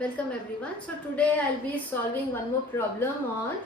Welcome everyone. So today I'll be solving one more problem on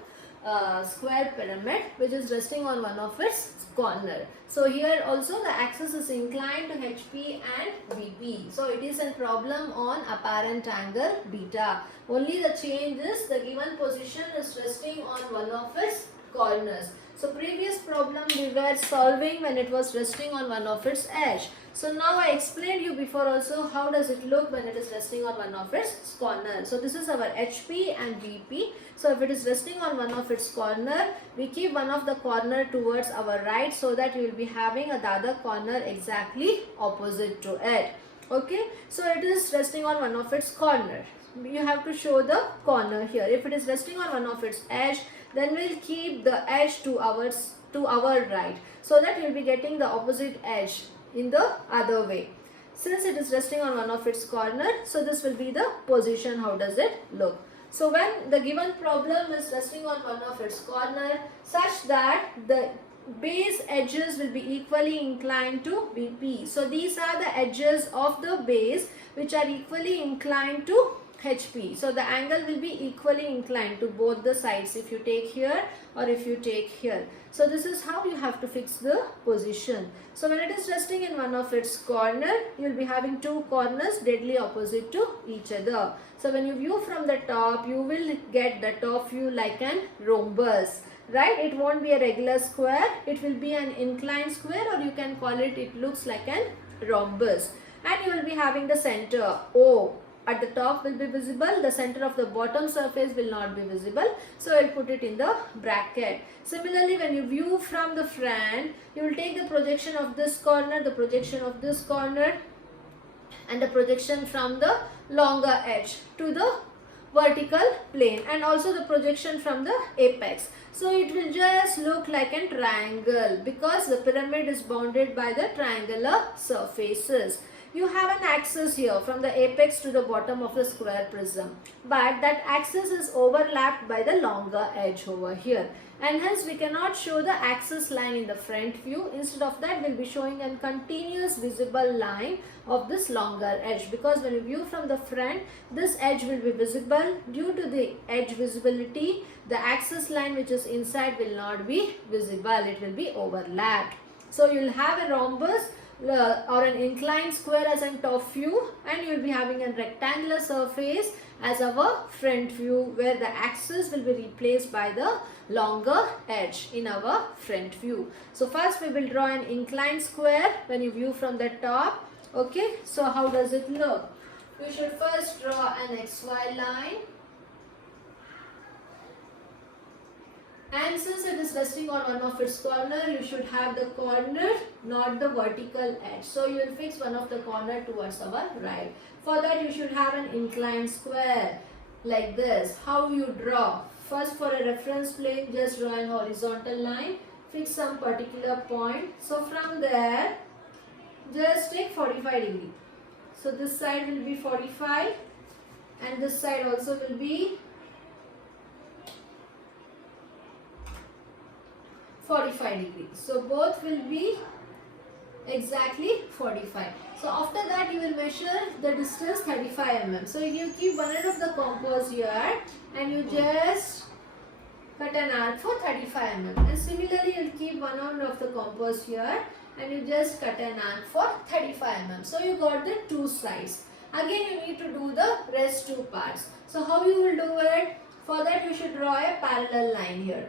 square pyramid which is resting on one of its corner. So here also the axis is inclined to HP and VP. So it is a problem on apparent angle beta. Only the change is the given position is resting on one of its corners. So previous problem we were solving when it was resting on one of its edge. So now I explained you before also how does it look when it is resting on one of its corner. So this is our HP and VP. So if it is resting on one of its corner, we keep one of the corner towards our right so that we will be having the other corner exactly opposite to it. Okay, so it is resting on one of its corner. You have to show the corner here. If it is resting on one of its edge, then we'll keep the edge to our right so that you'll be getting the opposite edge in the other way. Since it is resting on one of its corner, so this will be the position. How does it look? So when the given problem is resting on one of its corner such that the base edges will be equally inclined to VP. So these are the edges of the base which are equally inclined to HP. So the angle will be equally inclined to both the sides if you take here or if you take here. So this is how you have to fix the position. So when it is resting in one of its corner, you will be having two corners deadly opposite to each other. So when you view from the top, you will get the top view like an rhombus. Right? It won't be a regular square. It will be an inclined square, or you can call it looks like an rhombus. And you will be having the center O. At the top will be visible, the center of the bottom surface will not be visible. So I'll put it in the bracket. Similarly, when you view from the front, you will take the projection of this corner, the projection of this corner, and the projection from the longer edge to the vertical plane, and also the projection from the apex. So it will just look like a triangle because the pyramid is bounded by the triangular surfaces. You have an axis here from the apex to the bottom of the square prism, but that axis is overlapped by the longer edge over here, and hence we cannot show the axis line in the front view. Instead of that, we will be showing a continuous visible line of this longer edge, because when you view from the front, this edge will be visible. Due to the edge visibility, the axis line which is inside will not be visible, it will be overlapped. So you will have a rhombus or an inclined square as a top view, and you will be having a rectangular surface as our front view, where the axis will be replaced by the longer edge in our front view. So first we will draw an inclined square when you view from the top. Okay, so how does it look? We should first draw an XY line. And since it is resting on one of its corner, you should have the corner, not the vertical edge. So you will fix one of the corner towards our right. For that, you should have an inclined square like this. How you draw? First, for a reference plane, just draw an horizontal line. Fix some particular point. So from there, just take 45 degree. So this side will be 45 and this side also will be 45 degrees. So both will be exactly 45. So after that, you will measure the distance 35 mm. So you keep one end of the compass here and you just cut an arc for 35 mm. And similarly, you will keep one end of the compass here and you just cut an arc for 35 mm. So you got the two sides. Again, you need to do the rest two parts. So how you will do it? For that, you should draw a parallel line here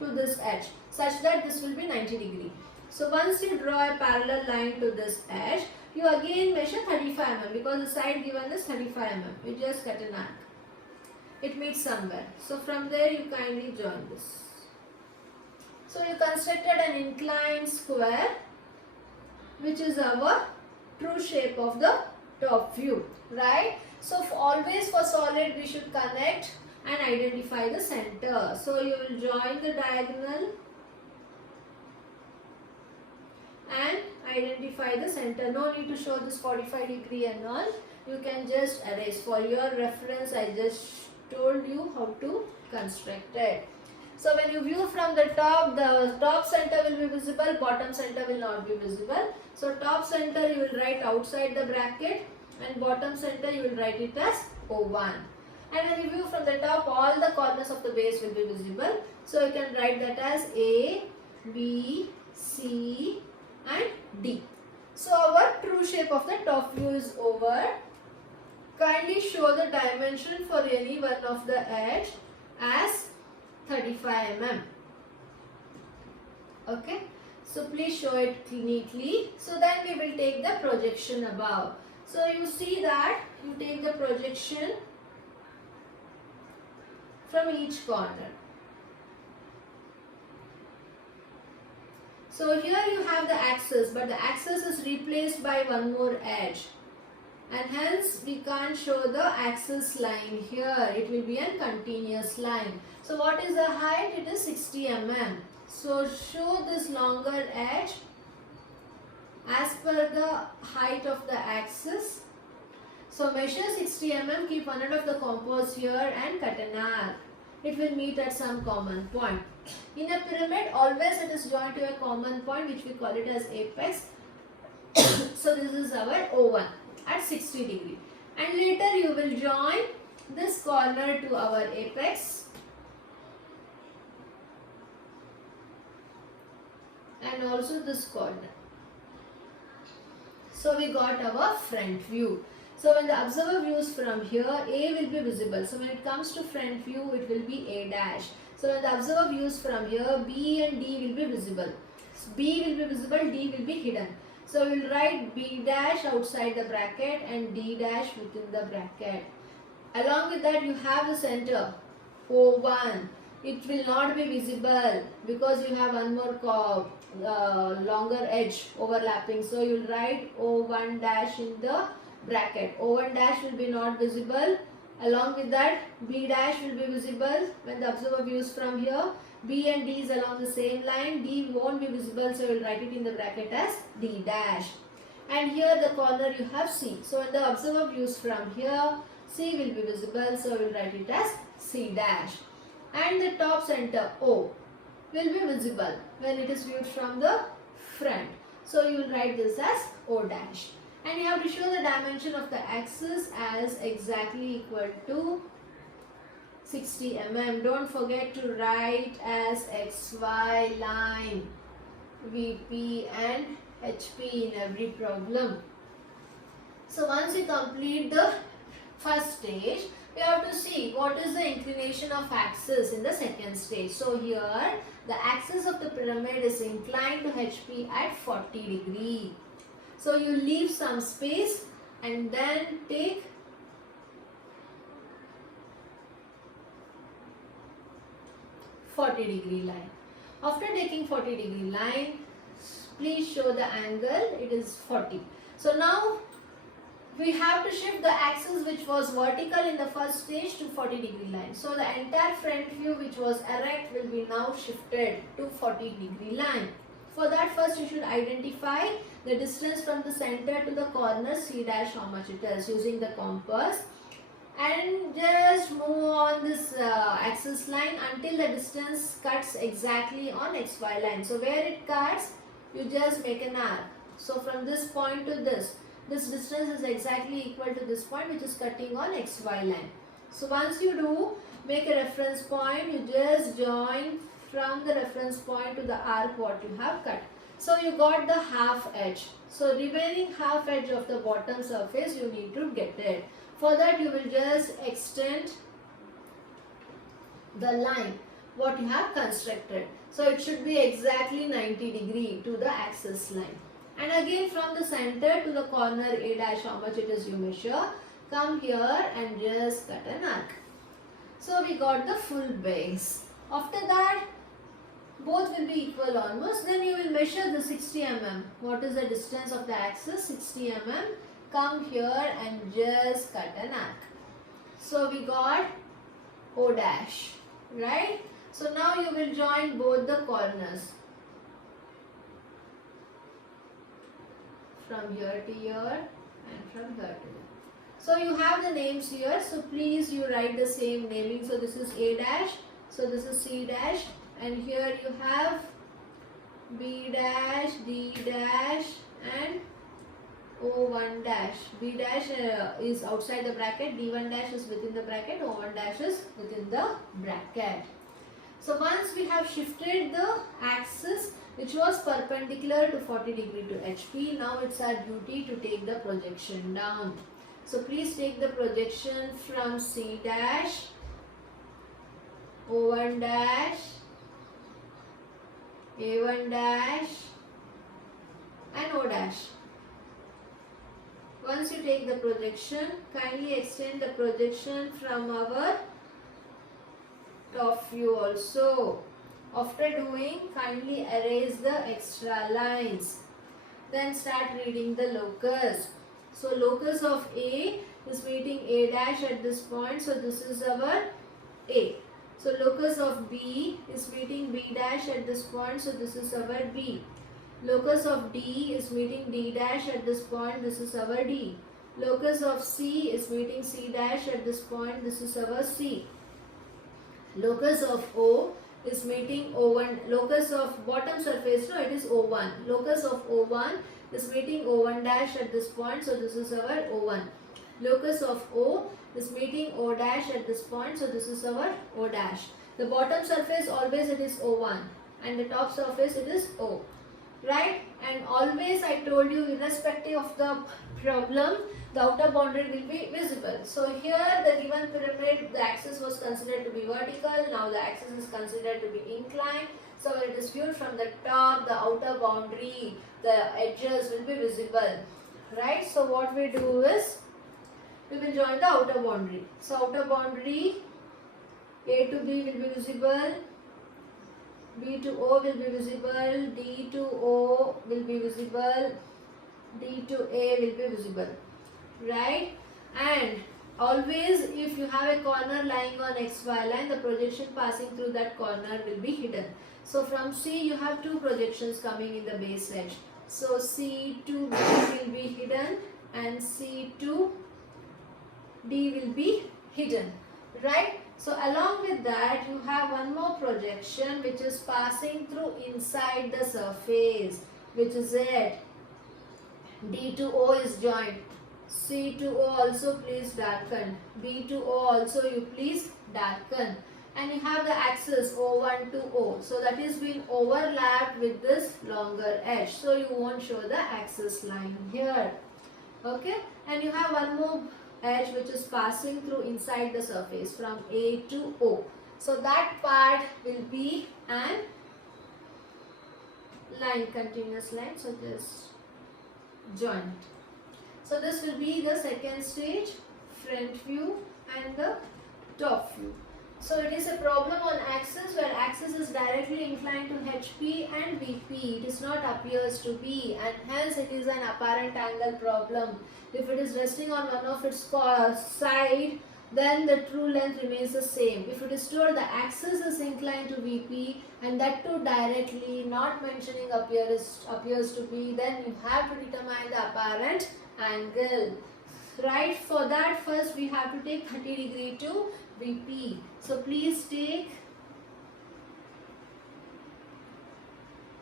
to this edge such that this will be 90 degree. So once you draw a parallel line to this edge, you again measure 35 mm because the side given is 35 mm. You just cut an arc. It meets somewhere. So from there you kindly join this. So you constructed an inclined square which is our true shape of the top view, right? So always for solid we should connect and identify the center. So you will join the diagonal and identify the center. No need to show this 45 degree and all. You can just erase. For your reference, I just told you how to construct it. So when you view from the top center will be visible, bottom center will not be visible. So top center you will write outside the bracket and bottom center you will write it as O1. And a review from the top, all the corners of the base will be visible. So you can write that as A, B, C and D. So our true shape of the top view is over. Kindly show the dimension for any one of the edge as 35 mm. Okay. So please show it neatly. So then we will take the projection above. So you see that you take the projection from each corner. So here you have the axis, but the axis is replaced by one more edge. And hence we can't show the axis line here. It will be a continuous line. So what is the height? It is 60 mm. So show this longer edge as per the height of the axis. So measure 60 mm, keep one end of the compost here and cut an arc. It will meet at some common point. In a pyramid, always it is joined to a common point which we call it as apex. So this is our O1 at 60 degree. And later you will join this corner to our apex. And also this corner. So we got our front view. So when the observer views from here, A will be visible. So when it comes to front view, it will be A dash. So when the observer views from here, B and D will be visible. B will be visible, D will be hidden. So we will write B dash outside the bracket and D dash within the bracket. Along with that, you have the center O1. It will not be visible because you have one more curve, longer edge overlapping. So you will write O1 dash in the bracket. O1 dash will be not visible. Along with that, B dash will be visible when the observer views from here. B and D is along the same line. D won't be visible, so we will write it in the bracket as D dash. And here the corner you have C. So when the observer views from here, C will be visible, so we will write it as C dash. And the top center O will be visible when it is viewed from the front. So you will write this as O dash. And you have to show the dimension of the axis as exactly equal to 60 mm. Don't forget to write as XY line, VP and HP in every problem. So once you complete the first stage, we have to see what is the inclination of axis in the second stage. So here the axis of the pyramid is inclined to HP at 40 degree. So you leave some space and then take /40 line. After taking 40 degree line, please show the angle, it is 40. So now we have to shift the axis which was vertical in the first stage to 40 degree line. So the entire front view which was erect will be now shifted to 40 degree line. For that, first you should identify the distance from the center to the corner C dash, how much it is, using the compass, and just move on this axis line until the distance cuts exactly on XY line. So where it cuts, you just make an arc. So from this point to this distance is exactly equal to this point which is cutting on XY line. So once you do make a reference point, you just join from the reference point to the arc what you have cut. So you got the half edge. So remaining half edge of the bottom surface you need to get it. For that you will just extend the line what you have constructed. So it should be exactly 90 degree to the axis line. And again from the center to the corner A dash, how much it is you measure. Come here and just cut an arc. So we got the full base. After that, both will be equal almost. Then you will measure the 60 mm. What is the distance of the axis? 60 mm. Come here and just cut an arc. So we got O dash, right? So now you will join both the corners. From here to here and from here to here. So you have the names here. So please you write the same naming. So this is A dash. So this is C dash. And here you have B dash, D dash and O1 dash. B dash is outside the bracket, D1 dash is within the bracket, O1 dash is within the bracket. So once we have shifted the axis which was perpendicular to 40 degree to HP, now it's our duty to take the projection down. So please take the projection from C dash, O1 dash, A1 dash and O dash. Once you take the projection, kindly extend the projection from our top view also. After doing, kindly erase the extra lines. Then start reading the locus. So locus of A is meeting A dash at this point. So this is our A. So locus of B is meeting B dash at this point. So this is our B. Locus of D is meeting D dash at this point. This is our D. Locus of C is meeting C dash at this point. This is our C. Locus of O is meeting O1. Locus of bottom surface, no, it is O1. Locus of O1 is meeting O1 dash at this point. So this is our O1. Locus of O is meeting O dash at this point. So this is our O dash. The bottom surface always it is O1 and the top surface it is O. Right? And always I told you, irrespective of the problem, the outer boundary will be visible. So here the given pyramid, the axis was considered to be vertical. Now the axis is considered to be inclined. So when it is viewed from the top, the outer boundary, the edges will be visible. Right? So what we do is, we will join the outer boundary. So outer boundary, A to B will be visible. B to O will be visible, D to O will be visible, D to A will be visible, right? And always if you have a corner lying on XY line, the projection passing through that corner will be hidden. So from C you have two projections coming in the base edge. So C to B will be hidden and C to D will be hidden, right? So along with that you have one more projection which is passing through inside the surface, which is it. D to O is joined. C to O also please darken. B to O also you please darken. And you have the axis O1 to O. So that is being overlapped with this longer edge. So you won't show the axis line here. Okay. And you have one more edge which is passing through inside the surface from A to O. So that part will be an line, continuous line. So just join it. So this will be the second stage, front view and the top view. So it is a problem on axis where axis is directly inclined to HP and VP. It is not appears to be, and hence it is an apparent angle problem. If it is resting on one of its side, then the true length remains the same. If it is told the axis is inclined to VP and that too directly, not mentioning appears to be, then you have to determine the apparent angle. Right? For that first we have to take 30 degree to VP. So please take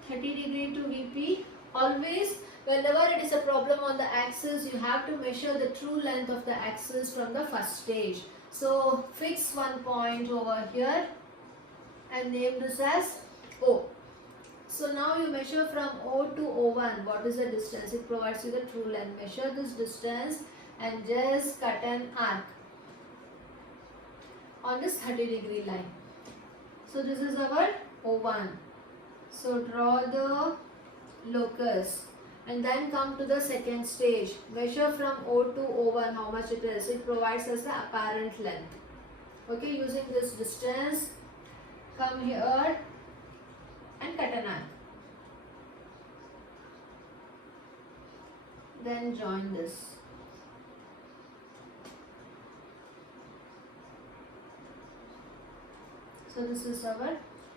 30 degree to VP. Always whenever it is a problem on the axis, you have to measure the true length of the axis from the first stage. So fix one point over here and name this as O. So now you measure from O to O1. What is the distance? It provides you the true length. Measure this distance and just cut an arc on this 30 degree line. So this is our O1. So draw the locus and then come to the second stage. Measure from O to O1 how much it is. It provides us the apparent length. Okay, using this distance, come here and cut an arc. Then join this. So this is our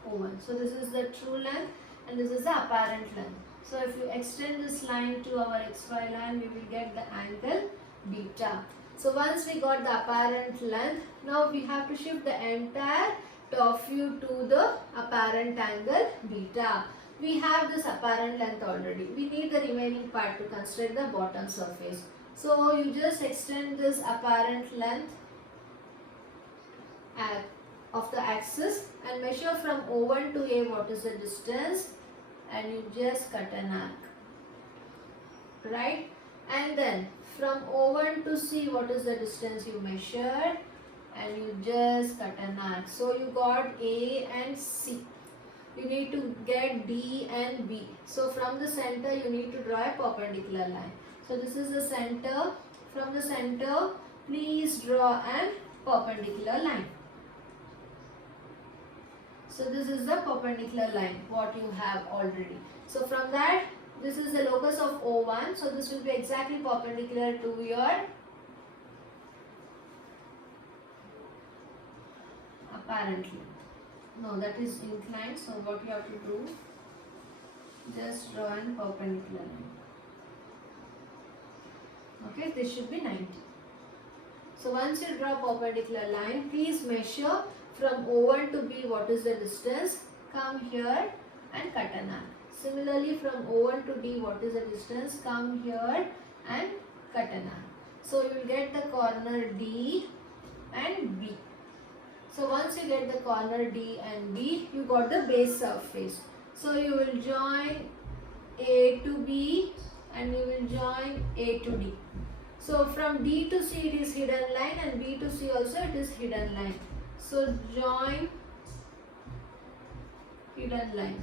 O1. So this is the true length and this is the apparent length. So if you extend this line to our XY line, we will get the angle beta. So once we got the apparent length, now we have to shift the entire top view to the apparent angle beta. we have this apparent length already. We need the remaining part to construct the bottom surface. So you just extend this apparent length of the axis and measure from O1 to A what is the distance, and you just cut an arc, right? And then from O1 to C what is the distance you measured, and you just cut an arc. So you got A and C. You need to get D and B. So from the center you need to draw a perpendicular line. So this is the center. From the center please draw a perpendicular line. So this is the perpendicular line what you have already. So from that, this is the locus of O1. So this will be exactly perpendicular to your apparently. No, that is inclined. So what you have to do, just draw a perpendicular line. Okay, this should be 90. So once you draw perpendicular line, please measure from O1 to B what is the distance. Come here and cut an arc. Similarly from O1 to D what is the distance. Come here and cut an arc. So you will get the corner D and B. So once you get the corner D and B, you got the base surface. So you will join A to B and you will join A to D. So from D to C it is hidden line, and B to C also it is hidden line. So join hidden line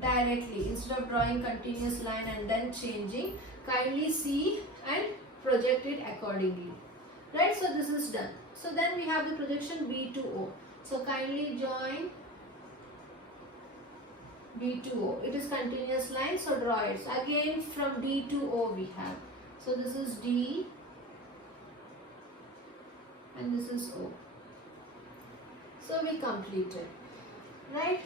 directly instead of drawing continuous line and then changing. Kindly see and project it accordingly. Right, so this is done. So then we have the projection B to O. So kindly join B to O. It is continuous line, so draw it. So again from D to O we have. So this is D and this is O. So we completed, right?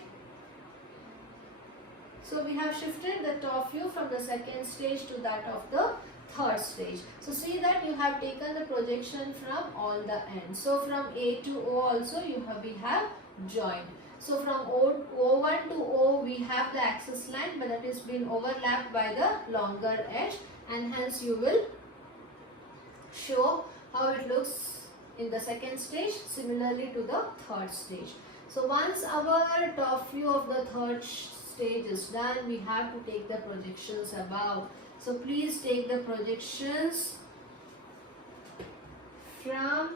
So we have shifted the top view from the second stage to that of the third stage. So see that you have taken the projection from all the ends. So from A to O also we have joined. So from O1 to O we have the axis line, but that is been overlapped by the longer edge, and hence you will show how it looks in the second stage, similarly to the third stage. So once our top view of the third stage is done, we have to take the projections above. So please take the projections from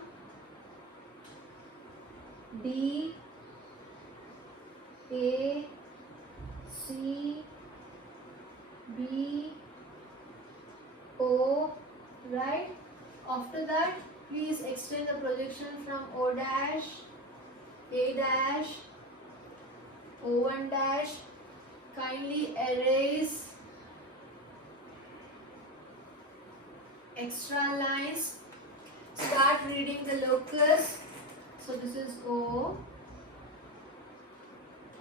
D, A, C, B, O, right? After that, please extend the projection from O dash, A dash, O1 dash. Kindly erase extra lines. Start reading the locus. So this is O.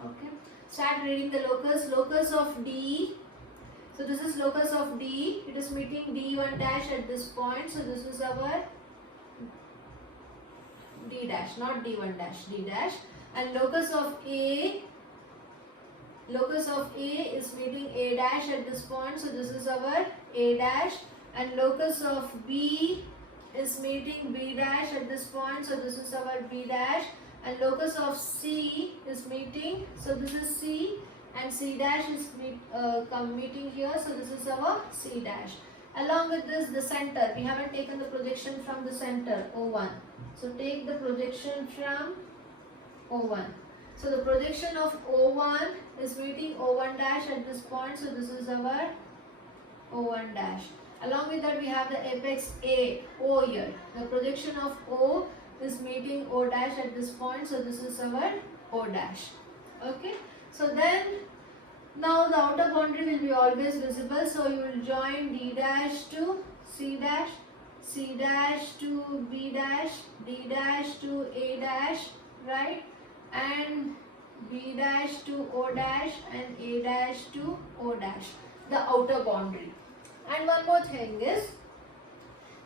Okay. Start reading the locus. Locus of D. So this is locus of D. It is meeting D1 dash at this point. So this is our D dash, not D1 dash, D dash. And locus of A. Locus of A is meeting A dash at this point. So this is our A dash. And locus of B is meeting B dash at this point. So this is our B dash. And locus of C is meeting. So this is C. And C dash is meeting here. So this is our C dash. Along with this, the center. We haven't taken the projection from the center, O1. So take the projection from O1. So the projection of O1 is meeting O1 dash at this point. So this is our O1 dash. Along with that, we have the apex A, O here. The projection of O is meeting O dash at this point. So this is our O dash. Okay. So then, now the outer boundary will be always visible. So you will join D dash to C dash, C dash to B dash, D dash to A dash, right? And B dash to O dash and A dash to O dash, the outer boundary. And one more thing is,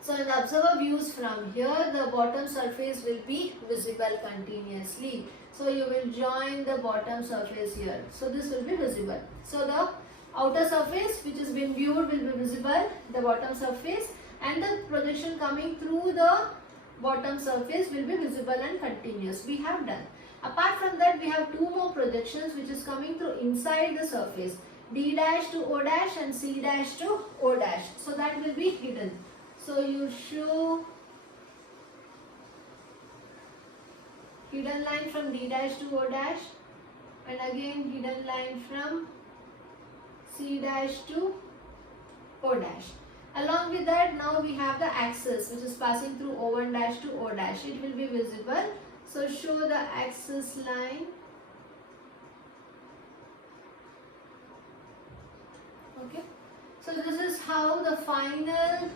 So in the observer views from here, the bottom surface will be visible continuously. So you will join the bottom surface here. So this will be visible. So the outer surface which has been viewed will be visible, the bottom surface, and the projection coming through the bottom surface will be visible and continuous. We have done. Apart from that, we have two more projections which is coming through inside the surface. D dash to O dash and C dash to O dash. So that will be hidden. So you show hidden line from D dash to O dash, and again hidden line from C dash to O dash. Along with that, now we have the axis which is passing through O1 dash to O dash. It will be visible. So show the axis line. Okay. So this is how the final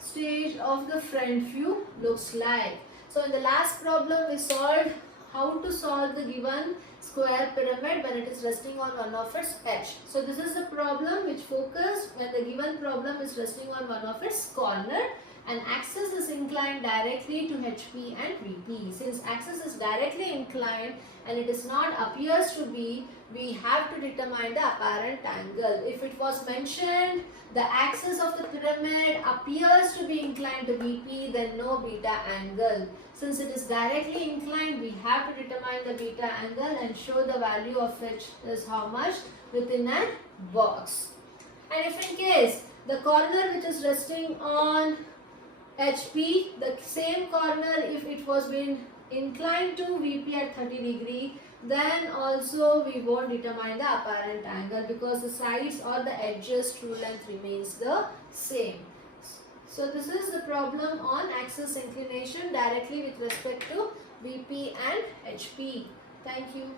stage of the front view looks like. So in the last problem we solved how to solve the given square pyramid when it is resting on one of its edge. So this is the problem which focused when the given problem is resting on one of its corner and axis is inclined directly to HP and VP. Since axis is directly inclined and it is not appears to be, we have to determine the apparent angle. If it was mentioned the axis of the pyramid appears to be inclined to VP, then no beta angle. Since it is directly inclined, we have to determine the beta angle and show the value of which is how much within a box. And if in case the corner which is resting on HP, the same corner if it was been inclined to VP at 30 degree, then also we won't determine the apparent angle because the sides or the edges true length remains the same. So this is the problem on axis inclination directly with respect to VP and HP. Thank you.